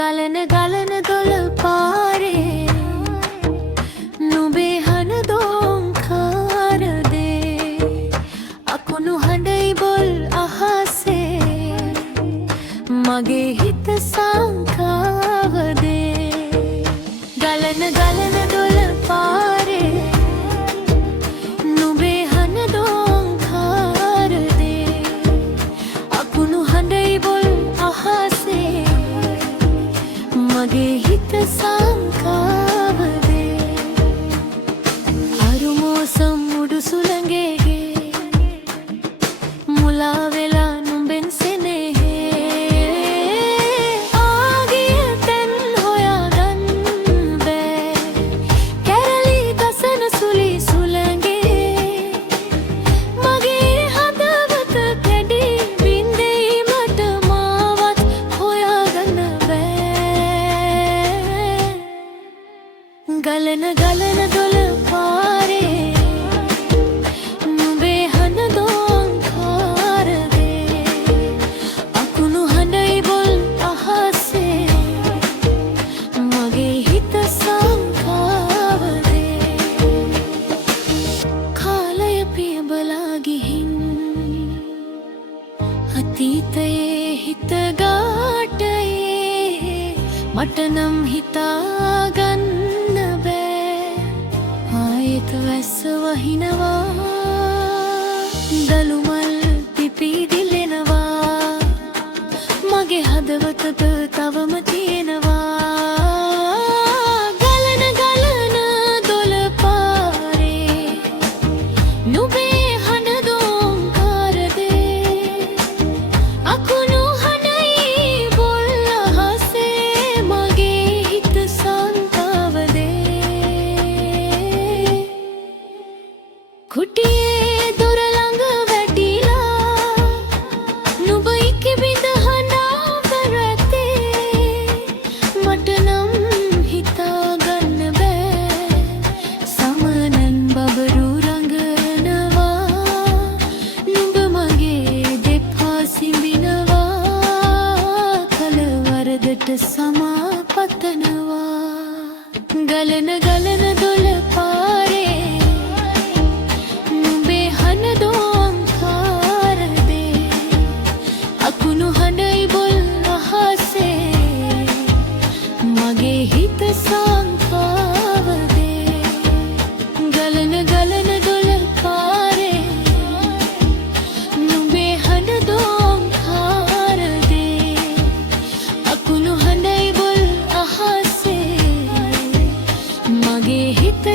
ගලන ගලන දොළ පාරේ නුඹේ හන දෝංකාර දේ අකුණු හඬයි බොල් අහසේ මගේ හිත සංකාව දේ ගලන ගලන දොළ පාරේ නුඹේ හන දෝංකාර දේ අකුණු හඬයි බොල් අහසේ මගේ හිත සංකාව දේ අරුමෝසම් මුඩු සුළඟේගේ මුලා වෙලා නුඹෙන් සෙනෙහේ ආගිය තැන් හොයාගන්න බෑ කැරලි ගසන සුලි සුළඟේ මගේ හදවත කැඩි බින්දෙයි මට මාවත් හොයාගන්න ගලන ගලන දොළ පාරේ නුඹේ හන දෝංකාර දේ අකුණු හඬයි බොල් අහසේ මගේ හිත සංකාව දේ කාලය පියඹලා ගිහින් අතීතයේ හිත ගාටයේ මට නම් හිතාගන්න වැස්ස වහිනවා දළුමල් පිපිදිලෙනවා මගේ හදවතට තවම තියෙනවා ගලන ගලන දොළ පාරේ නුඹේ හඬ දෝංකාර දේ අකුණු හඬයි බොල් අහසේ මගේ හිත සංකාව කුටියේ දොර ළඟ වැටිලා නුඹ ඉකිබිඳ හඬා පැවැත්තේ මට නම් හිතාගන්න බෑ සමනන් බබරු රඟනවා නුඹ මගේ දෙපා සිඹිනවා කලවරදට සමාපතනවා ගලන ගලන දොළ පාරේ අකුණු හඬයි බොල් අහසේ මගේ හිත සංකාව දේ ගලන ගලන දොළ පාරේ නුඹේ හඬ දෝංකාර දේ අකුණු හඬයි බොල් අහසේ මගේ හිත